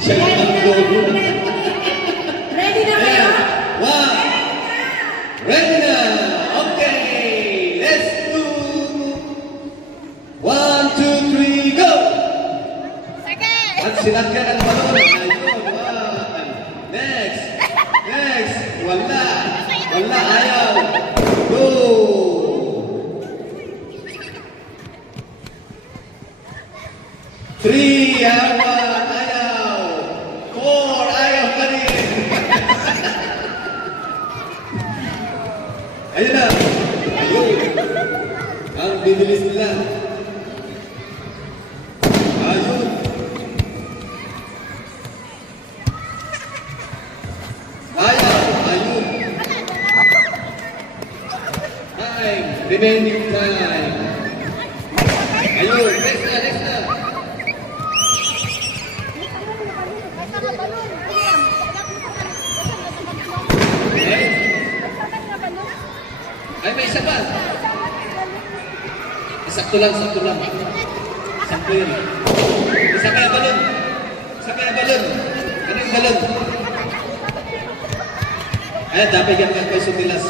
Siya ang lobo. Ready na kayo? One. Ready na. Okay. Let's do. 1, 2, 3, go! Sige! At sinagyan ang balon. Ayun. One. Next. Next. Wala. Wala. Ayaw. Go. 3. Awan. Ayaw. 4. Ayaw pa rin. Ayun na. Ayun. Ang bibilis nila. Ayun. Ayaw. Ayun. Time. Remaining time. Ayun. Next na. Next na. Okay. Ay, may isa pa. Sakto lang, sakto lang. Sakto yun. Isa kaya balon. Isa kaya balon. Ano yung balon? Ayan, dapat yan kay Sutilas.